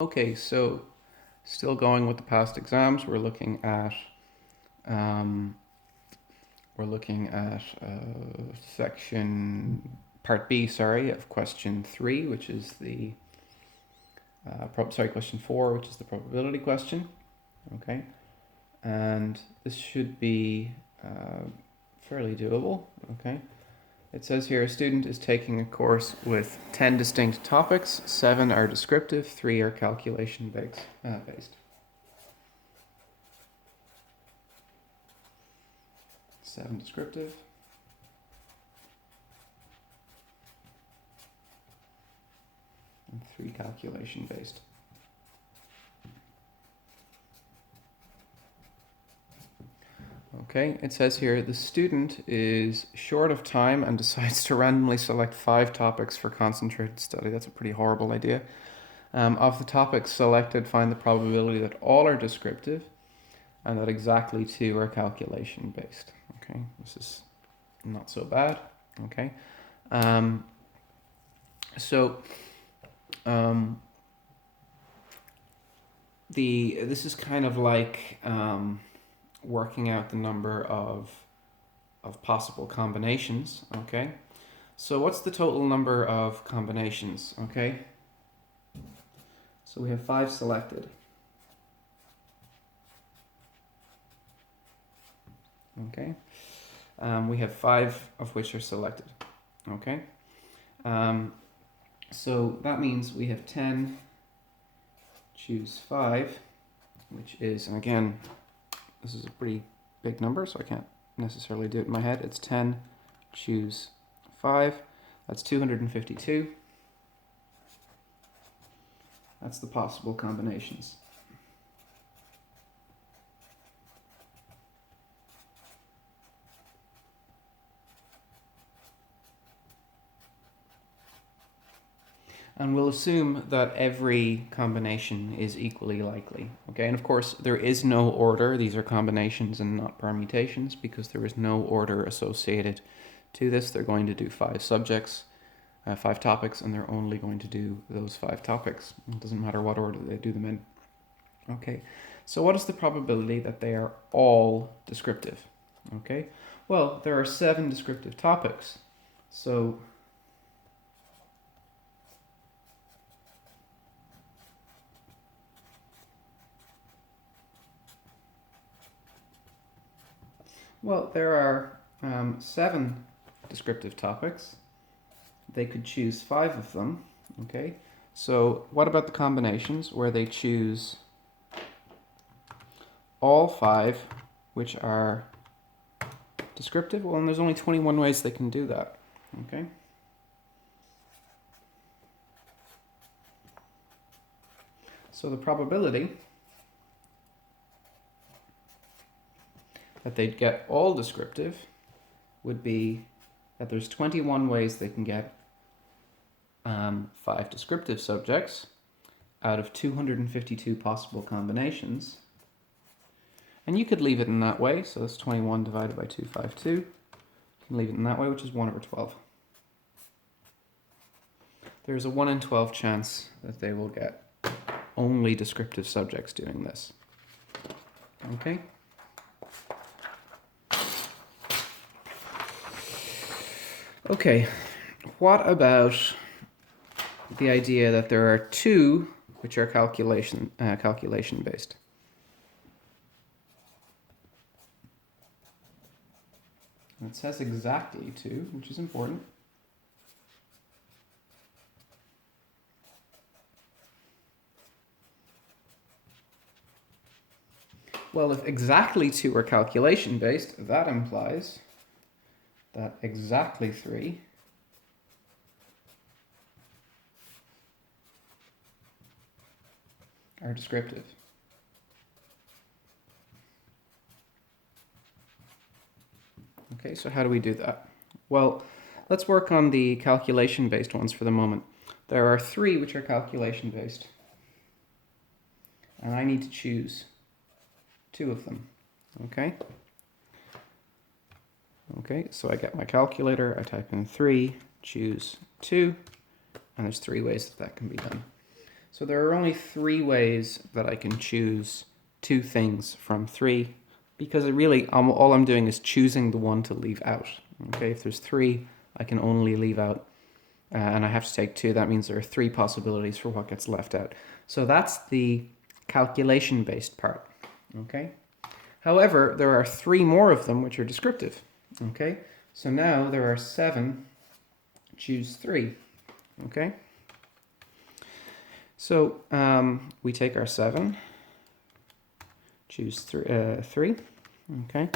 Okay, so still going with the past exams, we're looking at section part B, sorry, of question 3, which is the question 4, which is the probability question. Okay, and this should be fairly doable. Okay. It says here a student is taking a course with 10 distinct topics, 7 are descriptive, 3 are calculation based. 7 descriptive, and 3 calculation based. Okay, it says here the student is short of time and decides to randomly select 5 topics for concentrated study. That's a pretty horrible idea. Of the topics selected, find the probability that all are descriptive and that exactly 2 are calculation based. Okay, this is not so bad. Okay, this is kind of like working out the number of possible combinations. Okay, so what's the total number of combinations? Okay, so we have 5 selected. Okay, we have 5 of which are selected. Okay, so that means we have 10, choose 5, which is, and again, this is a pretty big number, so I can't necessarily do it in my head. It's 10, choose 5, that's 252. That's the possible combinations. And we'll assume that every combination is equally likely. Okay, and of course there is no order. These are combinations and not permutations because there is no order associated to this. They're going to do 5 subjects, 5 topics, and they're only going to do those 5 topics. It doesn't matter what order they do them in. Okay, so what is the probability that they are all descriptive? Okay, well, there are 7 descriptive topics. So well, there are 7 descriptive topics. They could choose 5 of them. Okay, so what about the combinations where they choose all 5, which are descriptive? Well, and there's only 21 ways they can do that. Okay. So the probability that they'd get all descriptive would be that there's 21 ways they can get 5 descriptive subjects out of 252 possible combinations. And you could leave it in that way, so that's 21 divided by 252. You can leave it in that way, which is 1 over 12. There's a 1 in 12 chance that they will get only descriptive subjects doing this. Okay? Okay, what about the idea that there are 2 which are calculation based? It says exactly 2, which is important. Well, if exactly 2 are calculation based, that implies that exactly 3 are descriptive. Okay, so how do we do that? Well, let's work on the calculation-based ones for the moment. There are 3 which are calculation-based, and I need to choose 2 of them. Okay? Okay, so I get my calculator, I type in 3, choose 2, and there's 3 ways that can be done. So there are only 3 ways that I can choose 2 things from 3, because all I'm doing is choosing the one to leave out. Okay, if there's 3, I can only leave out, and I have to take 2. That means there are 3 possibilities for what gets left out. So that's the calculation-based part. Okay. However, there are 3 more of them which are descriptive. Okay, so now there are 7. Choose 3. Okay. So we take our 7, choose 3, okay,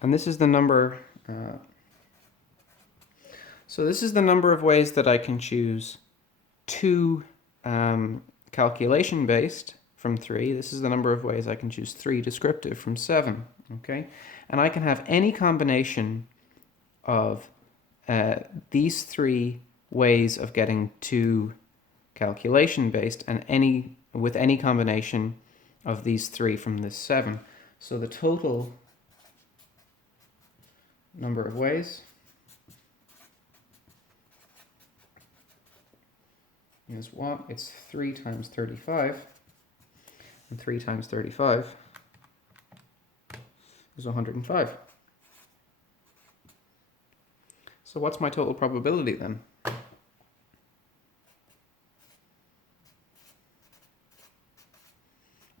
and this is the number. So this is the number of ways that I can choose 2 calculation based from 3. This is the number of ways I can choose 3 descriptive from 7. Okay, and I can have any combination of these 3 ways of getting 2 calculation based, and with any combination of these 3 from this 7. So the total number of ways is what? It's 3 times 35, and 3 times 35 is 105. So what's my total probability then?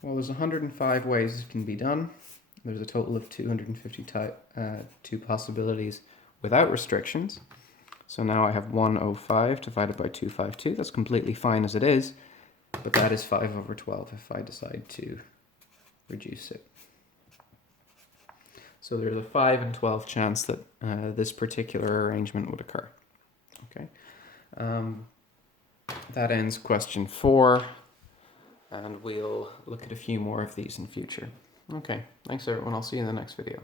Well, there's 105 ways it can be done. There's a total of 252 possibilities without restrictions. So now I have 105 divided by 252. That's completely fine as it is, but that is 5 over 12 if I decide to reduce it. So there's a 5 in 12 chance that this particular arrangement would occur. Okay. That ends question 4. And we'll look at a few more of these in future. Okay, thanks everyone. I'll see you in the next video.